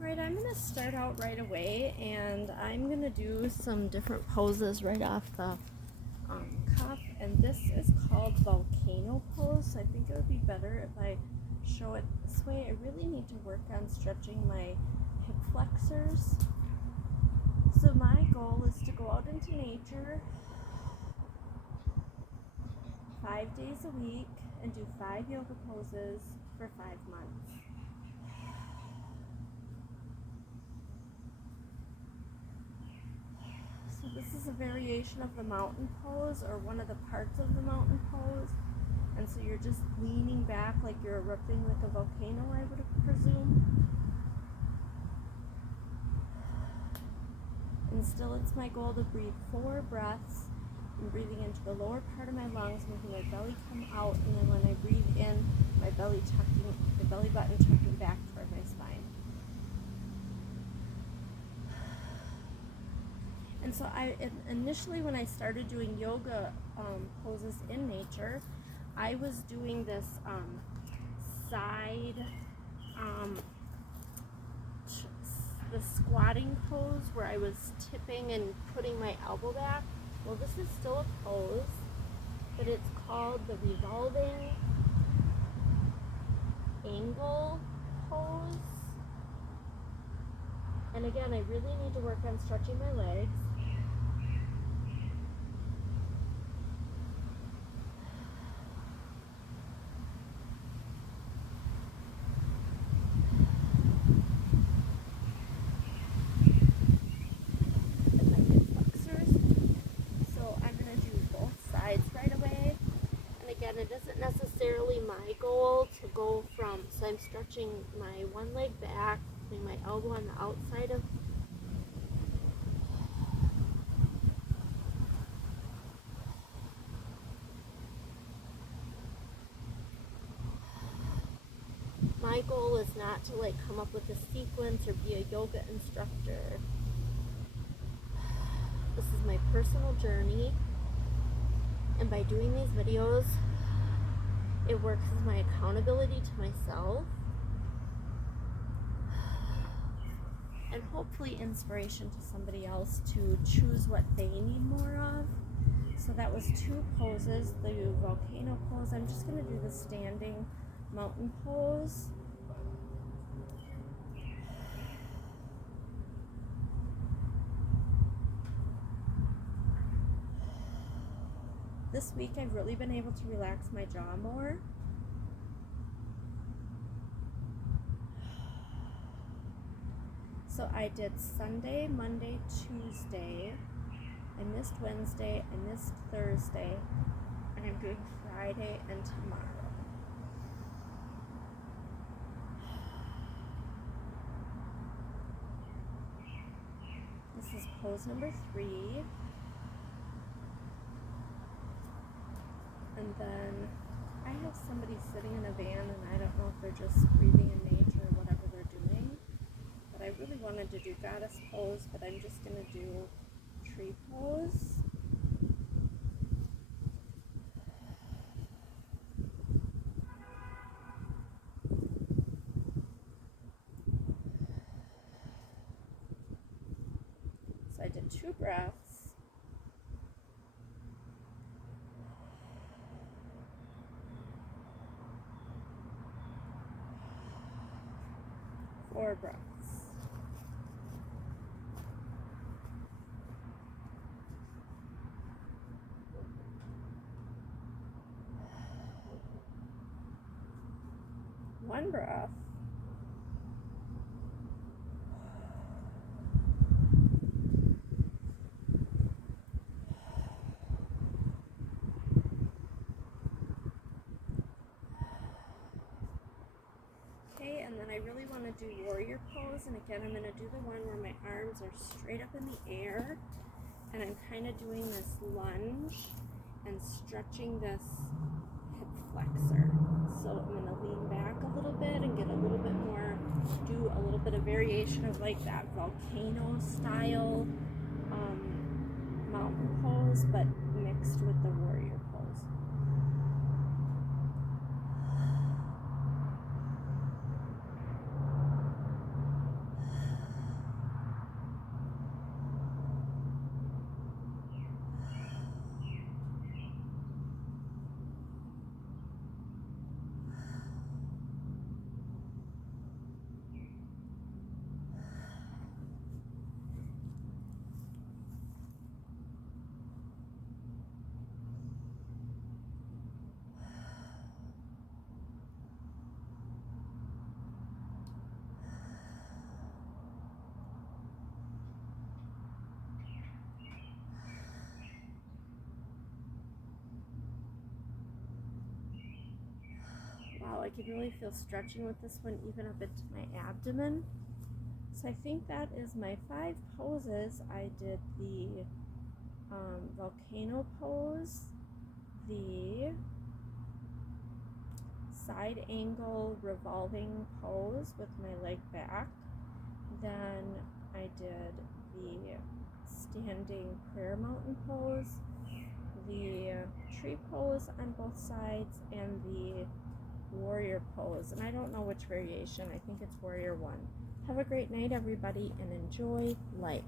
Alright, I'm going to start out right away, and I'm going to do some different poses right off the cuff, and this is called Volcano Pose. I think it would be better if I show it this way. I really need to work on stretching my hip flexors. So my goal is to go out into nature 5 days a week and do 5 yoga poses for 5 months. So this is a variation of the mountain pose, or one of the parts of the mountain pose. And so you're just leaning back like you're erupting like a volcano, I would presume. And still it's my goal to breathe 4 breaths. I'm breathing into the lower part of my lungs, making my belly come out, and then when I breathe in, my belly button tucking back toward my spine. And so initially when I started doing yoga poses in nature, I was doing this the squatting pose where I was tipping and putting my elbow back. Well, this is still a pose, but it's called the revolving angle pose. And again, I really need to work on stretching my legs. It isn't necessarily my goal to go from, so I'm stretching my one leg back, putting my elbow on the outside of my goal is not to like come up with a sequence or be a yoga instructor. This is my personal journey, and by doing these videos, it works as my accountability to myself, and hopefully inspiration to somebody else to choose what they need more of. So that was 2 poses, the volcano pose. I'm just going to do the standing mountain pose. This week I've really been able to relax my jaw more. So I did Sunday, Monday, Tuesday. I missed Wednesday, I missed Thursday, and I'm doing Friday and tomorrow. This is pose number 3. And then I have somebody sitting in a van, and I don't know if they're just breathing in nature or whatever they're doing. But I really wanted to do goddess pose, but I'm just going to do tree pose. So I did 2 breaths. 4 breaths. One breath. 'Kay, and then I really want to do warrior pose, and again I'm going to do the one where my arms are straight up in the air, and I'm kind of doing this lunge and stretching this hip flexor. So I'm going to lean back a little bit and get a little bit more, do a little bit of variation of like that volcano style mountain pose, but mixed with the warrior pose. wow, I could really feel stretching with this one, even up into my abdomen. So I think that is my 5 poses. I did the volcano pose, the side angle revolving pose with my leg back. Then I did the standing prayer mountain pose, the tree pose on both sides, and the warrior pose. And I don't know which variation. I think it's warrior 1. Have a great night, everybody, and enjoy life.